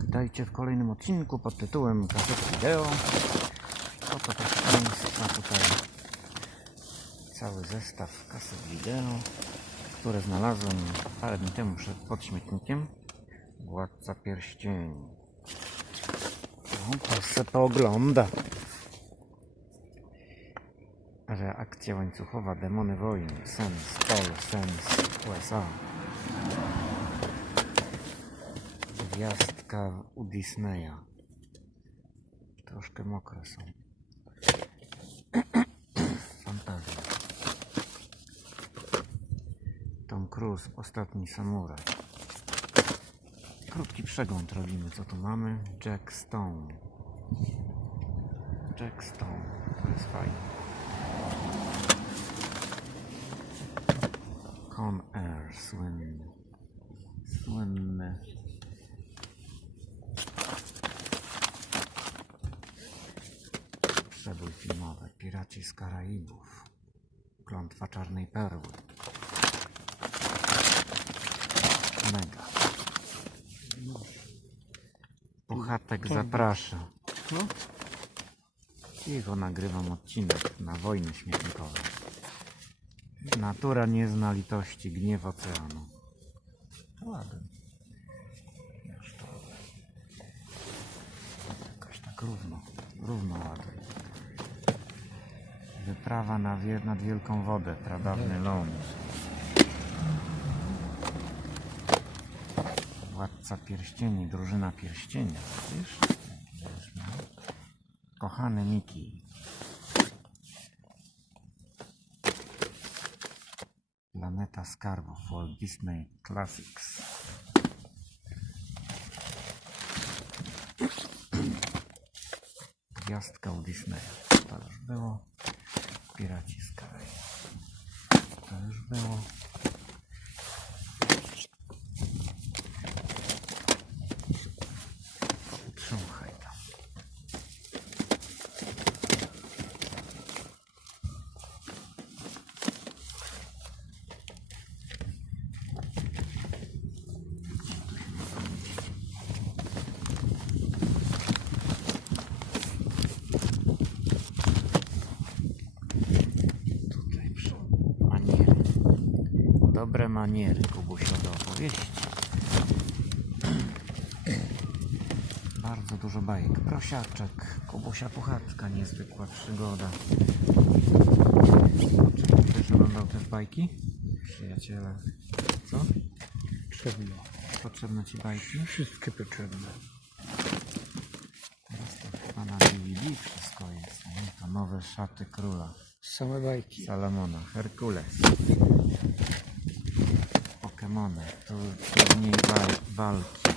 Witajcie w kolejnym odcinku pod tytułem Kaset Wideo. Oto proszę Państwa tutaj cały zestaw kaset wideo, które znalazłem parę dni temu pod śmietnikiem. Władca Pierścieni. No, to se poogląda. Reakcja łańcuchowa Demony Wojny. Sens, Pol, Sens, USA. Gwiazdka u Disneya. Troszkę mokre są. Fantazja. Tom Cruise, ostatni samuraj. Krótki przegląd robimy, co tu mamy. Jack Stone. Jack Stone, to jest fajne. Con Air, słynny. Słynny. Piraci z Karaibów. Klątwa Czarnej Perły. Mega. Puchatek zaprasza. No, Cicho nagrywam odcinek na wojny śmietnikowe. Natura nie zna litości, gniew oceanu. To ładnie. Ładnie. Jakoś tak równo, równo ładnie. Wyprawa na nad wielką wodę, pradawny ląd. Władca pierścieni, drużyna pierścienia. Wiesz? Wiesz, no. Kochany Miki. Planeta Skarbów Walt Disney Classics. Gwiazdka u Disneya. To już było. Piraci z Karaibów. To już było. Trząchaj tam. Tutaj przy maniery. Dobre maniery Kubusiowe opowieści. Bardzo dużo bajek. Prosiaczek, Kubusia Puchatka, niezwykła przygoda. Czy ktoś oglądał też bajki? Przyjaciele. Co? potrzebne. Potrzebne ci bajki? Wszystkie potrzebne. Teraz to chyba na DVD wszystko jest. Nie? To nowe szaty króla. Same bajki. Salomona, Herkules. Pokemony, tu turniej wal, walki.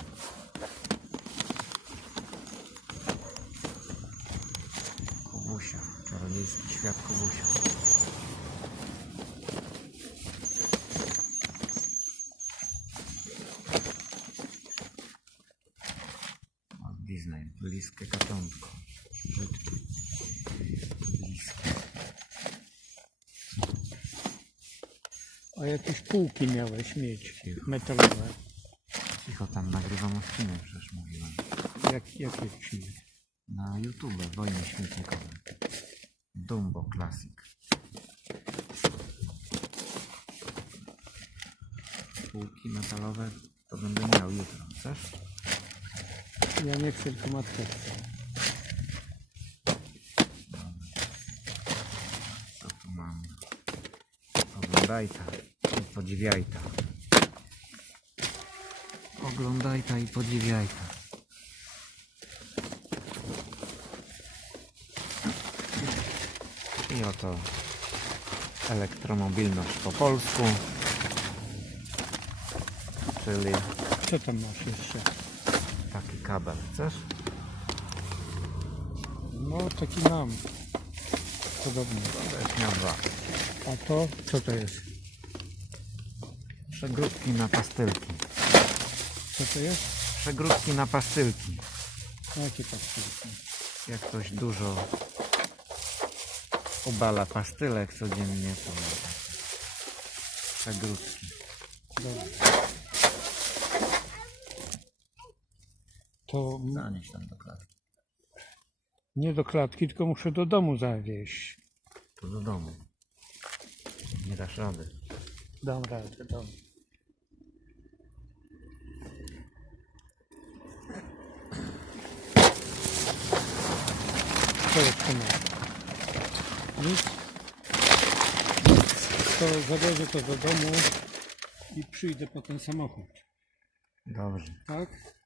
Kubusia, czarodziejski świat Kubusia. Disney, bliskie gatunku. Brzydkie. Bliskie. A jakieś półki miałeś mieć metalowe. Cicho, tam nagrywam odcinek, przecież mówiłem. Jak, jakie ci? Na YouTube Wojny Śmietnikowe. Dumbo Classic. Półki metalowe to będę miał jutro. Chcesz? Ja nie chcę, tylko matka chce. Co tu mam? Oglądaj ta i podziwiaj ta. Oglądaj ta i podziwiaj ta. I oto elektromobilność po polsku. Czyli Co tam masz jeszcze? taki kabel. Chcesz? No, taki mam. Podobny. Będziesz miał dwa. A to, co to jest? Przegródki na pastylki. Co to jest? Przegródki na pastylki. No, jakie pastylki? Jak ktoś dużo ubala pastylek codziennie, to przegródki. Dobra. To Zanieś tam do klatki. nie do klatki, tylko muszę do domu zawieźć. To do domu. Nie dasz rady. Dam radę, dam. Co jeszcze mam? Nic. To zawiozę to do domu i przyjdę po ten samochód. Dobrze. Tak?